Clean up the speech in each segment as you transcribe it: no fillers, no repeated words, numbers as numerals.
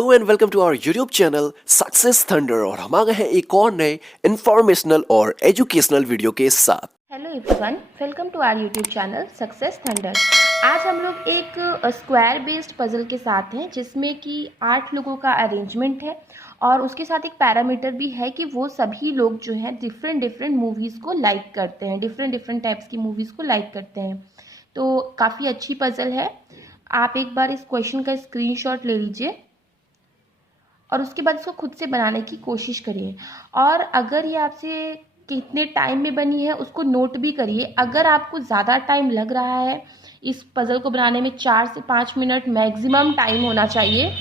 Hello and welcome to our YouTube channel Success Thunder. और हम आ गए हैं एक और नए इंफॉर्मेशनल और एजुकेशनल वीडियो के साथ। Hello everyone, welcome to our YouTube channel Success Thunder. आज हम लोग एक स्क्वायर बेस्ड पजल के साथ हैं जिसमें कि 8 लोगों का अरेंजमेंट है और उसके साथ एक पैरामीटर भी है कि वो सभी लोग जो हैं डिफरेंट मूवीज़ को लाइक करते हैं, डिफरेंट टाइप्स की मूवीज़ को लाइक करते हैं। तो काफ़ी अच्छी पजल है। आप एक बार इस क्वेश्चन का स्क्रीनशॉट ले लीजिए और उसके बाद इसको खुद से बनाने की कोशिश करिए। और अगर ये आपसे कितने टाइम में बनी है उसको नोट भी करिए। अगर आपको ज़्यादा टाइम लग रहा है इस पज़ल को बनाने में, 4 से 5 मिनट मैक्सिमम टाइम होना चाहिए।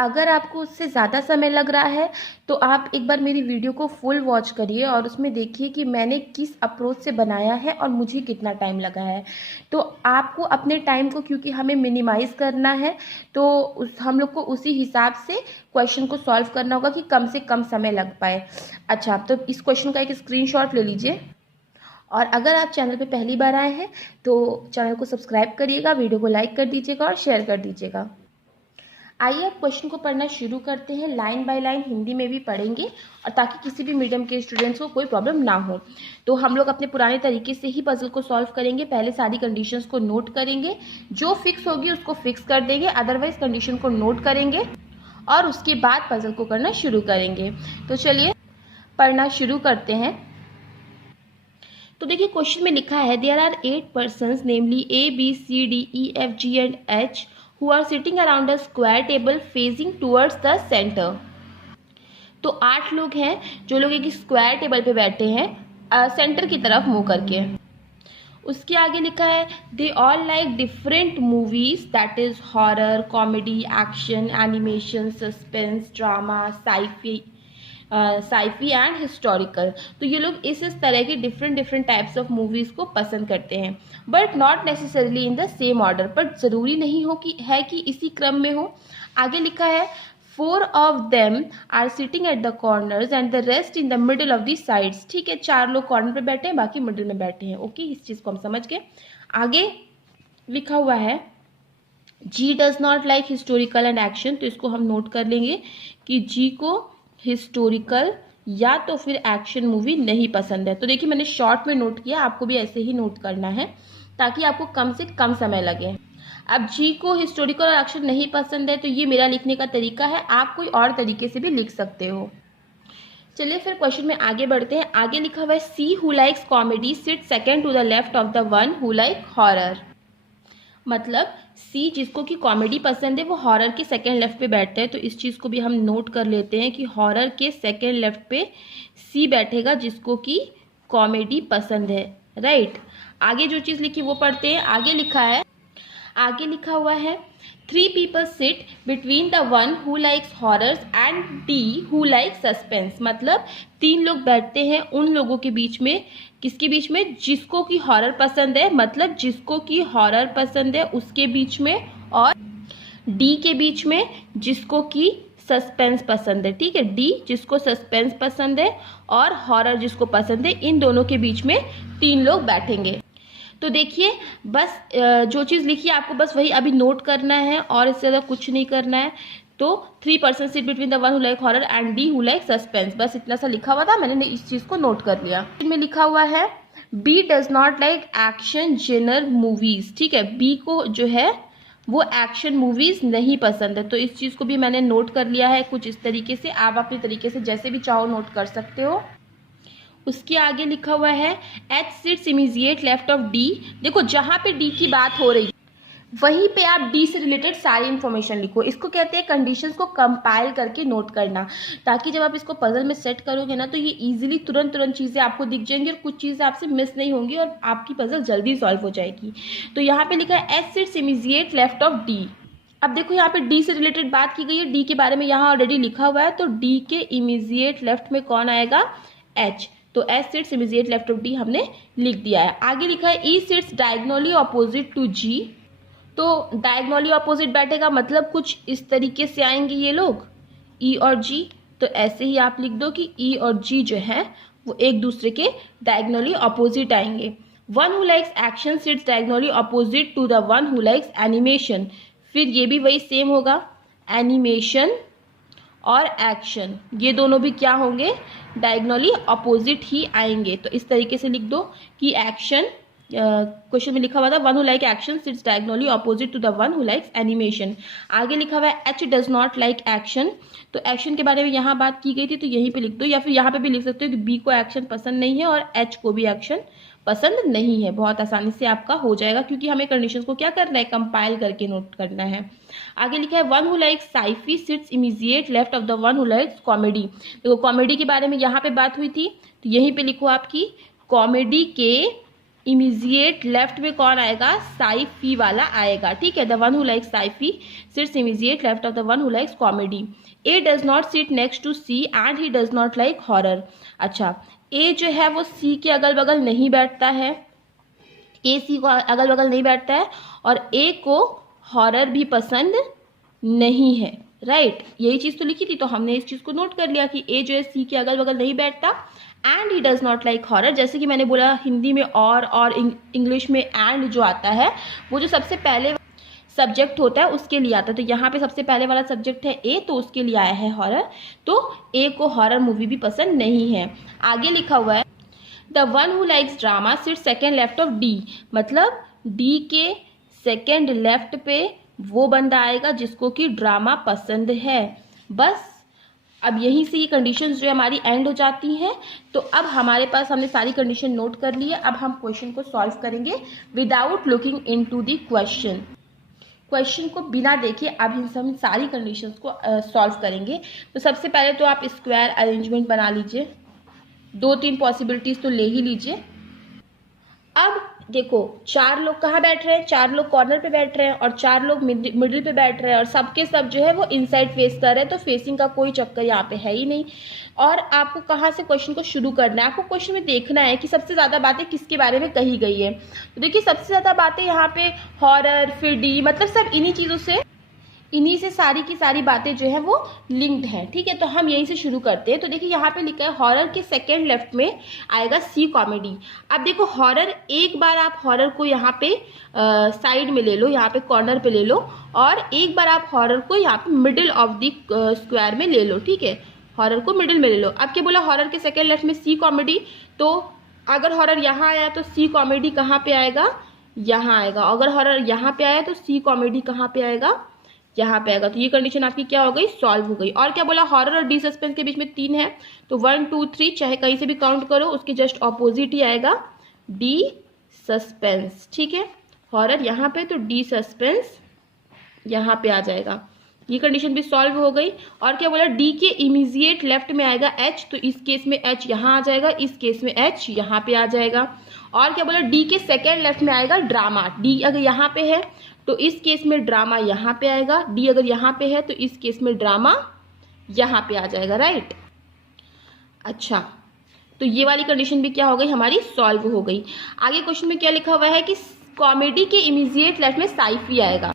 अगर आपको उससे ज़्यादा समय लग रहा है तो आप एक बार मेरी वीडियो को फुल वॉच करिए और उसमें देखिए कि मैंने किस अप्रोच से बनाया है और मुझे कितना टाइम लगा है। तो आपको अपने टाइम को, क्योंकि हमें मिनिमाइज़ करना है, तो हम लोग को उसी हिसाब से क्वेश्चन को सॉल्व करना होगा कि कम से कम समय लग पाए। अच्छा, तो इस क्वेश्चन का एक स्क्रीनशॉट ले लीजिए और अगर आप चैनल पे पहली बार आए हैं तो चैनल को सब्सक्राइब करिएगा, वीडियो को लाइक कर दीजिएगा और शेयर कर दीजिएगा। आइए अब क्वेश्चन को पढ़ना शुरू करते हैं। लाइन बाय लाइन हिंदी में भी पढ़ेंगे और ताकि किसी भी मीडियम के स्टूडेंट्स को कोई प्रॉब्लम ना हो। तो हम लोग अपने पुराने तरीके से ही पजल को सॉल्व करेंगे। पहले सारी कंडीशंस को नोट करेंगे, जो फिक्स होगी उसको फिक्स कर देंगे, अदरवाइज कंडीशन को नोट करेंगे और उसके बाद पजल को करना शुरू करेंगे। तो चलिए पढ़ना शुरू करते हैं। तो देखिए क्वेश्चन में लिखा है there are 8 persons namely A B C D E F G and H who are sitting around a square table facing towards the center। तो 8 लोग हैं जो लोग एक स्क्वायर टेबल पे बैठे हैं सेंटर की तरफ मुंह करके। उसके आगे लिखा है they all like different movies, that is horror, comedy, action, animation, suspense, drama, sci-fi and historical. तो ये लोग इस तरह के डिफरेंट टाइप्स ऑफ मूवीज को पसंद करते हैं, but not necessarily in the same order. पर जरूरी नहीं हो कि इसी क्रम में हो। आगे लिखा है 4 of them are sitting at the corners and the rest in the middle of the sides। ठीक है, 4 लोग कॉर्नर पे बैठे हैं, बाकी मिडिल में बैठे हैं। ओके, इस चीज को हम समझ गए। आगे लिखा हुआ है G does not like historical and action. तो इसको हम नोट कर लेंगे कि जी को हिस्टोरिकल या तो फिर एक्शन मूवी नहीं पसंद है। तो देखिए मैंने शॉर्ट में नोट किया, आपको भी ऐसे ही नोट करना है ताकि आपको कम से कम समय लगे। अब जी को हिस्टोरिकल और एक्शन नहीं पसंद है तो ये मेरा लिखने का तरीका है, आप कोई और तरीके से भी लिख सकते हो। चलिए फिर क्वेश्चन में आगे बढ़ते हैं। आगे लिखा हुआ है C who likes comedy sit second to the left of the one who like horror. मतलब सी जिसको कि कॉमेडी पसंद है वो हॉरर के सेकेंड लेफ्ट पे बैठते हैं। तो इस चीज़ को भी हम नोट कर लेते हैं कि हॉरर के सेकेंड लेफ्ट पे सी बैठेगा जिसको कि कॉमेडी पसंद है, राइट। आगे जो चीज़ लिखी वो पढ़ते हैं। आगे लिखा हुआ है 3 people sit between the one who likes horrors and D who likes suspense। मतलब 3 लोग बैठते हैं उन लोगों के बीच में, किसके बीच में, जिसको कि हॉरर पसंद है, मतलब जिसको कि हॉरर पसंद है उसके बीच में, और डी के बीच में जिसको कि सस्पेंस पसंद है। ठीक है, डी जिसको सस्पेंस पसंद है और हॉरर जिसको पसंद है, इन दोनों के बीच में 3 लोग बैठेंगे। तो देखिए बस जो चीज़ लिखी है आपको बस वही अभी नोट करना है और इससे ज़्यादा कुछ नहीं करना है। तो 3 persons sit between the one who like horror and D who like suspense, बस इतना सा लिखा हुआ था, मैंने इस चीज़ को नोट कर लिया। इसमें लिखा हुआ है B does not like action genre movies. ठीक है, बी को जो है वो एक्शन मूवीज नहीं पसंद है। तो इस चीज़ को भी मैंने नोट कर लिया है कुछ इस तरीके से। आप अपने तरीके से जैसे भी चाहो नोट कर सकते हो। उसके आगे लिखा हुआ है H seats immediate left of D. देखो जहां पे डी की बात हो रही वहीं पे आप डी से रिलेटेड सारी इन्फॉर्मेशन लिखो। इसको कहते हैं कंडीशंस को कंपाइल करके नोट करना, ताकि जब आप इसको पजल में सेट करोगे ना तो ये इजीली तुरंत चीज़ें आपको दिख जाएंगी और कुछ चीज़ें आपसे मिस नहीं होंगी और आपकी पजल जल्दी सॉल्व हो जाएगी। तो यहाँ पे लिखा है H seats immediate left of D. अब देखो यहाँ पे डी से रिलेटेड बात की गई है, डी के बारे में यहाँ ऑलरेडी लिखा हुआ है, तो डी के इमीडिएट लेफ्ट में कौन आएगा, एच। तो H seats immediate left of D हमने लिख दिया है। आगे लिखा है ई सिट्स डायगोनली ऑपोजिट टू जी। तो डायगोनली ऑपोजिट बैठेगा मतलब कुछ इस तरीके से आएंगे ये लोग, ई और जी। तो ऐसे ही आप लिख दो कि ई और जी जो है वो एक दूसरे के डायगोनली ऑपोजिट आएंगे। One who likes action sits diagonally opposite to the one who likes animation. फिर ये भी वही सेम होगा, एनिमेशन और एक्शन, ये दोनों भी क्या होंगे, डायगोनली अपोजिट ही आएंगे। तो इस तरीके से लिख दो कि एक्शन, क्वेश्चन में लिखा हुआ था one who like action sits diagonally opposite to the one who likes animation. आगे लिखा हुआ है H does not like action, तो एक्शन के बारे में यहाँ बात की गई थी, तो यहीं पे लिख दो, या फिर यहाँ पे भी लिख सकते हो कि बी को एक्शन पसंद नहीं है और एच को भी एक्शन पसंद नहीं है। बहुत आसानी से आपका हो जाएगा, क्योंकि हमें कंडीशंस को क्या करना है, कंपाइल करके नोट करना है। आगे लिखा है one who likes sci-fi sits immediate left of the one who likes comedy. देखो कॉमेडी के बारे में यहाँ पे बात हुई थी, तो यहीं पे लिखो आपकी कॉमेडी के इमीडिएट लेफ्ट में कौन आएगा, साइफी वाला आएगा, ठीक है। The one who likes sci-fi sits immediate left of the one who likes comedy. A does not sit next to C and he does not like horror. अच्छा, ए जो है वो सी के अगल बगल नहीं बैठता है, ए सी को अगल बगल नहीं बैठता है, और ए को हॉरर भी पसंद नहीं है, राइट। यही चीज़ तो लिखी थी, तो हमने इस चीज़ को नोट कर लिया कि ए जो है सी के अगल बगल नहीं बैठता, and he does not like horror. जैसे कि मैंने बोला हिंदी में और इंग्लिश में एंड जो आता है वो जो सबसे पहले सब्जेक्ट होता है उसके लिए आता है, तो यहाँ पे सबसे पहले वाला सब्जेक्ट है ए, तो उसके लिए आया है हॉरर, तो ए को हॉरर मूवी भी पसंद नहीं है। आगे लिखा हुआ है the one who likes drama seat second left of D, मतलब डी के सेकेंड लेफ्ट पे वो बंदा आएगा जिसको कि ड्रामा पसंद है। बस अब यहीं से ये कंडीशंस जो हमारी एंड हो जाती हैं। तो अब हमारे पास हमने सारी कंडीशन नोट कर ली है। अब हम क्वेश्चन को सॉल्व करेंगे without looking into the question. Question को बिना देखे अब हम सारी कंडीशंस को सॉल्व करेंगे। तो सबसे पहले तो आप स्क्वायर अरेंजमेंट बना लीजिए, 2-3 पॉसिबिलिटीज तो ले ही लीजिए। अब देखो 4 लोग कहाँ बैठ रहे हैं, 4 लोग कॉर्नर पे बैठ रहे हैं और 4 लोग मिडिल पे बैठ रहे हैं, और सबके सब जो है वो इनसाइड फेस कर रहे हैं, तो फेसिंग का कोई चक्कर यहाँ पे है ही नहीं। और आपको कहाँ से क्वेश्चन को शुरू करना है, आपको क्वेश्चन में देखना है कि सबसे ज़्यादा बातें किसके बारे में कही गई है। तो देखिए सबसे ज़्यादा बातें यहाँ पे हॉरर, फिर डी, मतलब सब इन्हीं चीज़ों से, इन्हीं से सारी की सारी बातें जो है वो लिंक्ड हैं, ठीक है। तो हम यहीं से शुरू करते हैं। तो देखिए यहाँ पे लिखा है हॉरर के सेकेंड लेफ्ट में आएगा सी कॉमेडी। अब देखो हॉरर, एक बार आप हॉरर को यहाँ पे साइड में ले लो, यहाँ पे कॉर्नर पे ले लो, और एक बार आप हॉरर को यहाँ पे मिडिल ऑफ द स्क्वायर में ले लो, ठीक है। हॉरर को मिडिल में ले लो। अब क्या बोला, हॉरर के सेकेंड लेफ्ट में सी कॉमेडी, तो अगर हॉरर यहाँ आया तो सी कॉमेडी कहाँ पे आएगा, यहाँ आएगा। अगर हॉरर यहाँ पे आया तो सी कॉमेडी कहाँ पे आएगा, यहाँ पे आएगा। तो ये कंडीशन आपकी क्या हो गई, सॉल्व हो गई। और क्या बोला, हॉरर और डी सस्पेंस के बीच में 3 है, तो 1 2 3 चाहे कहीं से भी काउंट करो, उसके जस्ट ऑपोजिट ही आएगा डी सस्पेंस, ठीक है। हॉरर यहाँ पे तो डी सस्पेंस यहाँ पे आ जाएगा। ये कंडीशन भी सॉल्व हो गई। और क्या बोला, डी के इमीडिएट लेफ्ट में आएगा एच, तो इस केस में एच यहाँ आ जाएगा, इस केस में एच यहाँ पे आ जाएगा। और क्या बोला, डी के सेकेंड लेफ्ट में आएगा ड्रामा, डी अगर यहाँ पे है तो इस केस में ड्रामा यहाँ पे आएगा, डी अगर यहाँ पे है तो इस केस में ड्रामा यहाँ पे आ जाएगा, राइट। अच्छा, तो ये वाली कंडीशन भी क्या हो गई, हमारी सॉल्व हो गई। आगे क्वेश्चन में क्या लिखा हुआ है कि कॉमेडी के इमीडिएट लेफ्ट में साइफी आएगा,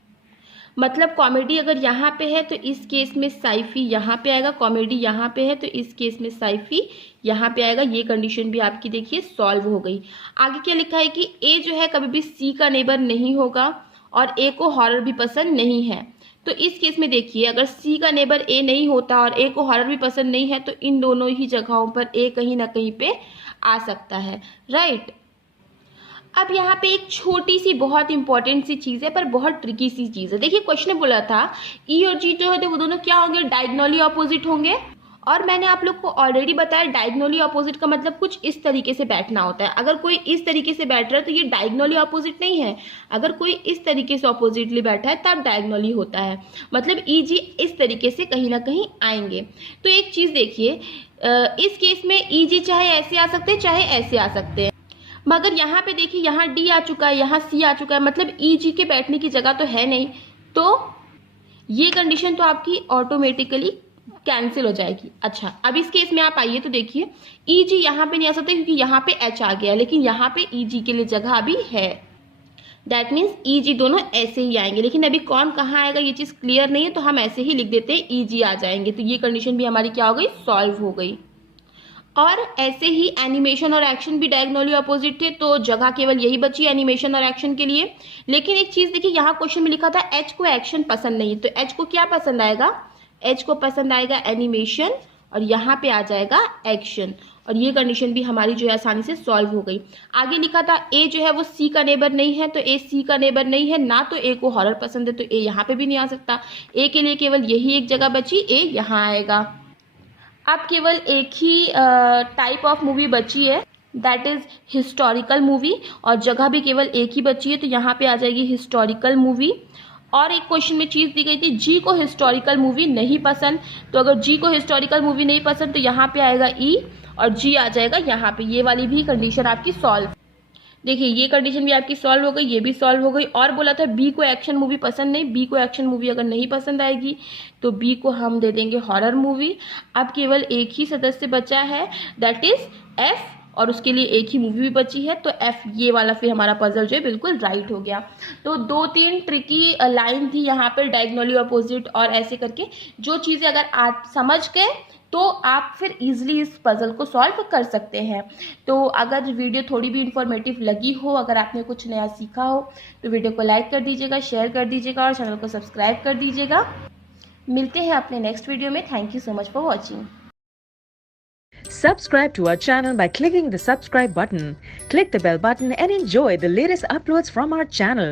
मतलब कॉमेडी अगर यहाँ पे है तो इस केस में साइफी यहाँ पे आएगा, कॉमेडी यहाँ पे है तो इस केस में साइफी यहाँ पे आएगा। ये कंडीशन भी आपकी देखिए सॉल्व हो गई। आगे क्या लिखा है कि ए जो है कभी भी सी का नेबर नहीं होगा और ए को हॉरर भी पसंद नहीं है। तो इस केस में देखिए अगर सी का नेबर ए नहीं होता और ए को हॉरर भी पसंद नहीं है, तो इन दोनों ही जगहों पर ए कहीं ना कहीं पे आ सकता है, राइट। अब यहाँ पे एक छोटी सी बहुत इंपॉर्टेंट सी चीज़ है, पर बहुत ट्रिकी सी चीज़ है। देखिए क्वेश्चन में बोला था ई और जी जो है वो दोनों क्या होंगे, डायगोनली ऑपोजिट होंगे। और मैंने आप लोग को ऑलरेडी बताया डायगोनली ऑपोजिट का मतलब कुछ इस तरीके से बैठना होता है। अगर कोई इस तरीके से बैठ रहा है तो ये डायगोनली ऑपोजिट नहीं है, अगर कोई इस तरीके से ऑपोजिटली बैठा है तब डायगोनली होता है, मतलब ई जी इस तरीके से कहीं ना कहीं आएंगे। तो एक चीज़ देखिए, इस केस में ई जी चाहे ऐसे आ सकते हैं चाहे ऐसे आ सकते हैं, मगर यहाँ पे देखिए यहाँ डी आ चुका है, यहाँ सी आ चुका है, मतलब ई जी के बैठने की जगह तो है नहीं, तो ये कंडीशन तो आपकी ऑटोमेटिकली कैंसिल हो जाएगी। अच्छा, अब इस केस में आप आइए तो देखिए ई जी यहाँ पे नहीं आ सकते क्योंकि यहाँ पे एच आ गया है, लेकिन यहाँ पे ई जी के लिए जगह भी है। दैट मीन्स ई जी दोनों ऐसे ही आएंगे, लेकिन अभी कौन कहाँ आएगा ये चीज़ क्लियर नहीं है, तो हम ऐसे ही लिख देते हैं ई जी आ जाएंगे। तो ये कंडीशन भी हमारी क्या हो गई, सॉल्व हो गई। और ऐसे ही एनिमेशन और एक्शन भी डायगोनली अपोजिट थे, तो जगह केवल यही बची एनिमेशन और एक्शन के लिए। लेकिन एक चीज़ देखिए, यहाँ क्वेश्चन में लिखा था एच को एक्शन पसंद नहीं, तो एच को क्या पसंद आएगा, एच को पसंद आएगा एनिमेशन और यहाँ पे आ जाएगा एक्शन, और ये कंडीशन भी हमारी जो है आसानी से सॉल्व हो गई। आगे लिखा था ए जो है वो सी का नेबर नहीं है, तो ए सी का नेबर नहीं है ना, तो ए को हॉरर पसंद है, तो ए यहाँ पे भी नहीं आ सकता। ए के लिए केवल यही एक जगह बची, ए यहाँ आएगा। अब केवल एक ही टाइप ऑफ मूवी बची है, दैट इज हिस्टोरिकल मूवी, और जगह भी केवल एक ही बची है, तो यहाँ पे आ जाएगी हिस्टोरिकल मूवी। और एक क्वेश्चन में चीज़ दी गई थी, जी को हिस्टोरिकल मूवी नहीं पसंद, तो अगर जी को हिस्टोरिकल मूवी नहीं पसंद तो यहाँ पे आएगा ई और जी आ जाएगा यहाँ पे। ये वाली भी कंडीशन आपकी सॉल्व। देखिए ये कंडीशन भी आपकी सॉल्व हो गई, ये भी सॉल्व हो गई। और बोला था बी को एक्शन मूवी पसंद नहीं, बी को एक्शन मूवी अगर नहीं पसंद आएगी तो बी को हम दे देंगे हॉरर मूवी। अब केवल एक ही सदस्य बचा है, दैट इज एफ, और उसके लिए एक ही मूवी भी बची है, तो एफ ये वाला फिर हमारा पजल जो है बिल्कुल राइट हो गया। तो 2-3 ट्रिकी लाइन थी यहाँ पर डायगोनली अपोजिट और ऐसे करके, जो चीज़ें अगर आप समझ गए तो आप फिर इजीली इस पजल को सॉल्व कर सकते हैं। तो अगर वीडियो थोड़ी भी इंफॉर्मेटिव लगी हो, अगर आपने कुछ नया सीखा हो, तो वीडियो को लाइक कर दीजिएगा, शेयर कर दीजिएगा और चैनल को सब्सक्राइब कर दीजिएगा। मिलते हैं अपने नेक्स्ट वीडियो में। Thank you so much for watching. Subscribe to our channel by clicking the subscribe button. Click the bell button and enjoy the latest uploads from our channel.